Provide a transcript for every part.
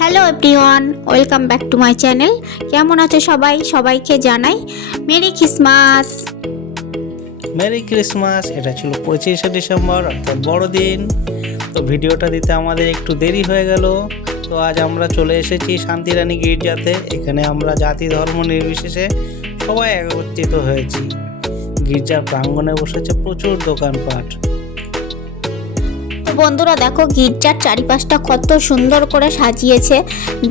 Hello everyone, welcome back to my channel. কেমন আছো সবাই? সবাইকে জানাই মেরি ক্রিসমাস। Merry Christmas. এটা ছিল 25শে ডিসেম্বর, অর্থাৎ বড়দিন। তো ভিডিওটা দিতে আমাদের একটু দেরি হয়ে গেল। তো আজ আমরা চলে এসেছি শান্তিরানী গির্জাতে। এখানে আমরা জাতি ধর্ম নির্বিশেষে সবাই একত্রিত হয়েছি। গির্জার প্রাঙ্গণে বসেছে প্রচুর দোকানপাট। তো বন্ধুরা দেখো, গির্জার চারিপাশটা কত সুন্দর করে সাজিয়েছে,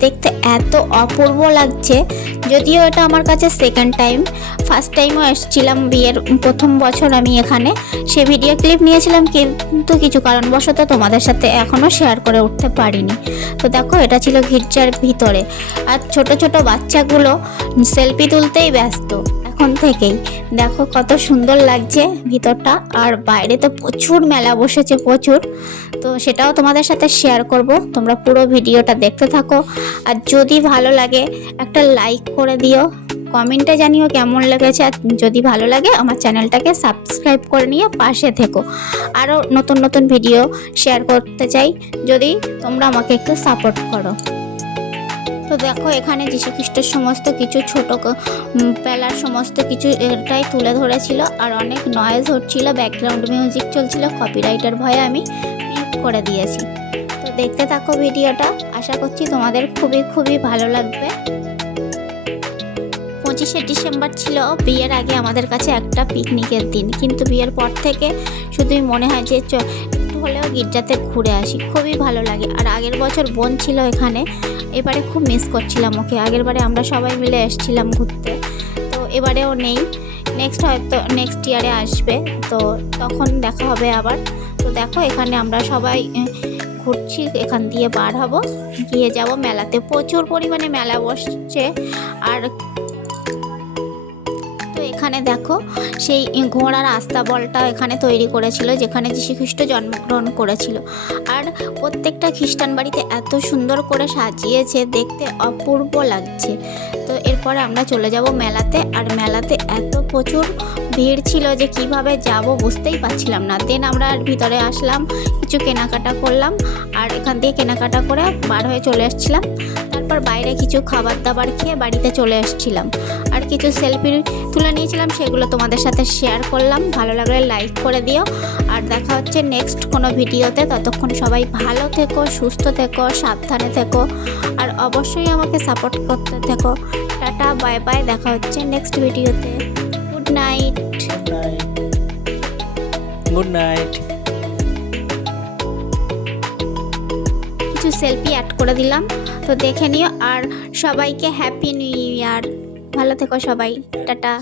দেখতে এত অপূর্ব লাগছে। যদিও এটা আমার কাছে সেকেন্ড টাইম, ফার্স্ট টাইমও এসেছিলাম বিয়ের প্রথম বছর আমি এখানে, সে ভিডিও ক্লিপ নিয়েছিলাম, কিন্তু কিছু কারণবশত তোমাদের সাথে এখনও শেয়ার করে উঠতে পারিনি। তো দেখো, এটা ছিল গির্জার ভিতরে, আর ছোট ছোট বাচ্চাগুলো সেলফি তুলতেই ব্যস্ত এখন থেকেই। দেখো কত সুন্দর লাগছে ভিতরটা, আর বাইরে তো প্রচুর মেলা বসেছে, প্রচুর। তো সেটাও তোমাদের সাথে শেয়ার করব, তোমরা পুরো ভিডিওটা দেখতে থাকো। আর যদি ভালো লাগে একটা লাইক করে দিও, কমেন্টে জানিও কেমন লেগেছে। আর যদি ভালো লাগে আমার চ্যানেলটাকে সাবস্ক্রাইব করে নিয়ে পাশে থেকো। আরও নতুন নতুন ভিডিও শেয়ার করতে চাই, যদি তোমরা আমাকে একটু সাপোর্ট করো। তো দেখো, এখানে যীশুখ্রিস্টের সমস্ত কিছু ছোট পেলার সমস্ত কিছু এটাই তুলে ধরেছিল, আর অনেক নয়েজ হচ্ছিল, ব্যাকগ্রাউন্ড মিউজিক চলছিল, কপিরাইটের ভয়ে আমি মিউট করে দিয়েছি। তো দেখতে থাকো ভিডিওটা, আশা করছি তোমাদের খুবই ভালো লাগবে। 25শে ডিসেম্বর ছিল বিয়ের আগে আমাদের কাছে একটা পিকনিকের দিন, কিন্তু বিয়ের পর থেকে শুধুই মনে হয় যে একটু হলেও গির্জাতে ঘুরে আসি, খুবই ভালো লাগে। আর আগের বছর বোন ছিল এখানে, এবারে খুব মিস করছিলাম ওকে। আগের বারে আমরা সবাই মিলে এসেছিলাম ঘুরতে, তো এবারেও নেই। হয়তো নেক্সট ইয়ারে আসবে, তো তখন দেখা হবে আবার। তো দেখো, এখানে আমরা সবাই ঘুরছি, এখান দিয়ে বার হব, গিয়ে যাব মেলাতে। প্রচুর পরিমাণে মেলা বসছে। আর তো এখানে দেখো, সেই ঘোড়ার আস্তাবলটা এখানে তৈরি করেছিল, যেখানে যীশুখ্রিস্ট জন্মগ্রহণ করেছিল। আর প্রত্যেকটা খ্রিস্টান বাড়িতে এত সুন্দর করে সাজিয়েছে, দেখতে অপূর্ব লাগছে। তো এরপরে আমরা চলে যাব মেলাতে, আর মেলাতে এত প্রচুর ভিড় ছিল যে কিভাবে যাব বুঝতেই পারছিলাম না। দেন আমরা ভিতরে আসলাম, কিছু কেনাকাটা করলাম, আর এখান থেকে কেনাকাটা করে বার হয়ে চলে এসেছিলাম। তারপর বাইরে কিছু খাবার দাবার খেয়ে বাড়িতে চলে এসেছিলাম, আর কিছু সেলফি তুলে নিয়েছিলাম, সেগুলো তোমাদের সাথে শেয়ার করলাম। ভালো লাগলে লাইক করে দিও, আর দেখা হচ্ছে নেক্সট কোনো ভিডিওতে। ততক্ষণ সবাই ভালো থেকো, সুস্থ থেকো, সাবধানে থেকো, আর অবশ্যই আমাকে সাপোর্ট করতে থেকো। টাটা, বাই বাই, দেখা হচ্ছে নেক্সট ভিডিওতে। Good night. Good night. কিছু সেলফি অ্যাড করে দিলাম, তো দেখে নিও। আর সবাইকে হ্যাপি নিউ ইয়ার। ভালো থেকো সবাই, টাটা।